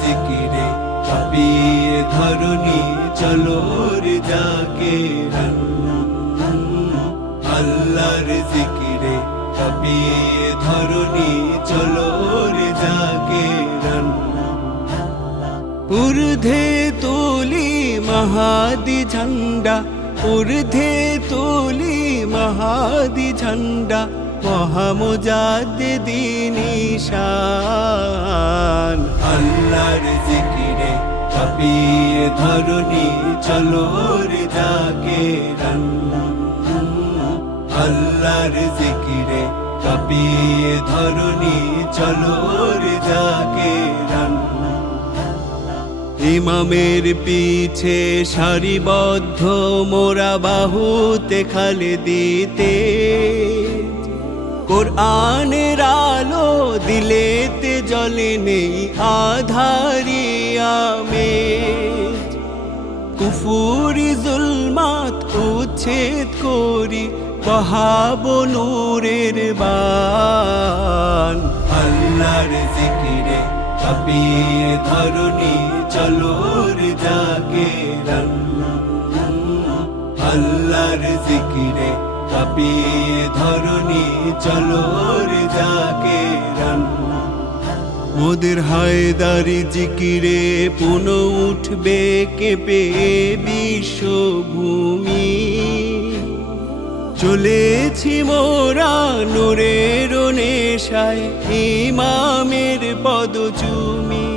জিকিরে হাবিয়ে ধরণী চলোর যাকে আল্লাহর জিকিরে হাবিয়ে ধরণী চলোর যাকে ঊর্ধ্বে তোলি মহাদি ঝান্ডা ঊর্ধ্বে তোলি মহাদি ঝান্ডা। মহামুজাদ দিনিশান আল্লাহর জিকিরে কাঁপিয়ে ধরণী চলো রে যাকে আল্লাহর জিকিরে কাঁপিয়ে ধরণী চলো রে যাকে ইমামের পিছে সারিবদ্ধ মোরা বাহুতে খালে দিতে কোরআনের আলো দিলেতে জলে নেই আধারিয়ামে কুফুরি জুলমাত উচ্ছেদ করি, বহাব নূরের বান। আল্লাহর জিকিরে কাঁপিয়ে ধরণী চলো রে জাগে আল্লাহর জিকিরে কাঁপিয়ে ধরণী চলো রে জাগে রান। মোদের হায়দারি জিকিরে পুন উঠবে কেঁপে বিশ্বভূমি চলেছি মোরা নূরের নেশায়, ইমামের পদচুমি।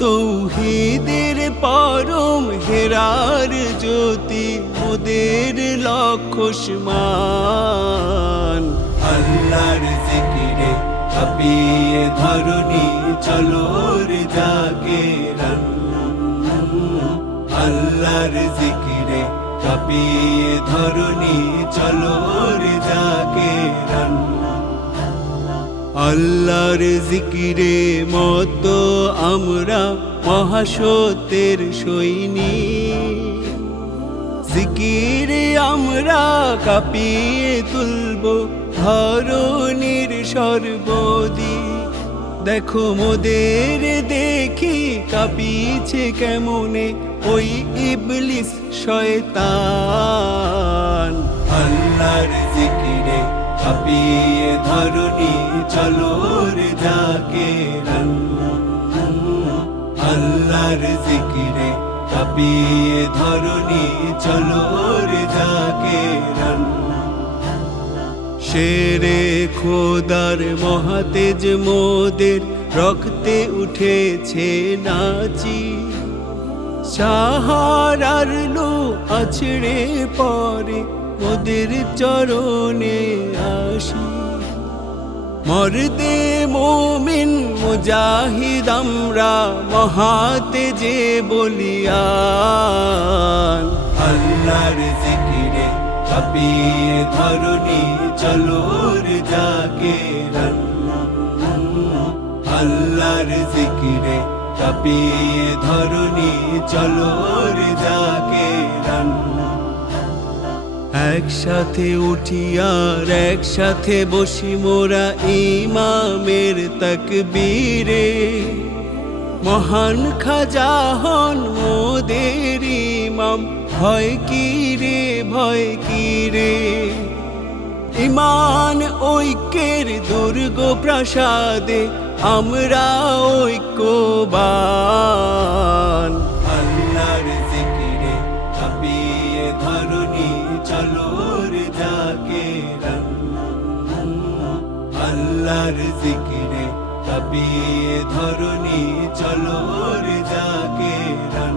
তৌহিদের পরম হেরার জ্যোতি মোদের লক্ষ্য সমান আল্লাহর জিকিরে কাঁপিয়ে ধরণী চলো রে জাগে আল্লাহর জিকিরে কাঁপিয়ে ধরণী চলো রে জাগে আল্লাহর জিকিরে মত আমরা মহাসত্যের সৈনিক। জিকিরে আমরা কাঁপিয়ে তুলব ধরণীর সর্বদি। দেখো মোদের দেখি কাঁপিছে কেমনে, ওই ইবলিস শয়তান। আল্লাহর জিকিরে কাঁপিয়ে ধরণী চলো রে যাকে আল্লাহর জিকিরে কাঁপিয়ে ধরণী, চলো রে যাকে শেরে খোদার মহাতেজ মোদের রক্তে উঠেছে নাচি। সাহারার লো আছড়ে পরে ওদের চরণে আসি। মর্দে মোমিন মুজাহিদ আমরা মহাতে যে বলিয়ান। আল্লাহর জিকিরে কাঁপিয়ে ধরণী চলো রে জাগে রান। আল্লাহর জিকিরে কাঁপিয়ে ধরণী চলো রে জাগে একসাথে উঠিয়ার একসাথে বসি মোরা ইমামের তকবীরে। মহান খাজা হন মোদের ইমাম, ভয় কি রে, ভয় কি রে? ইমান ঐক্যের দুর্গ প্রাসাদে আমরা ঐক্যবান। আল্লাহর জিকিরে কাঁপিয়ে ধরণী চলোর যাকে রান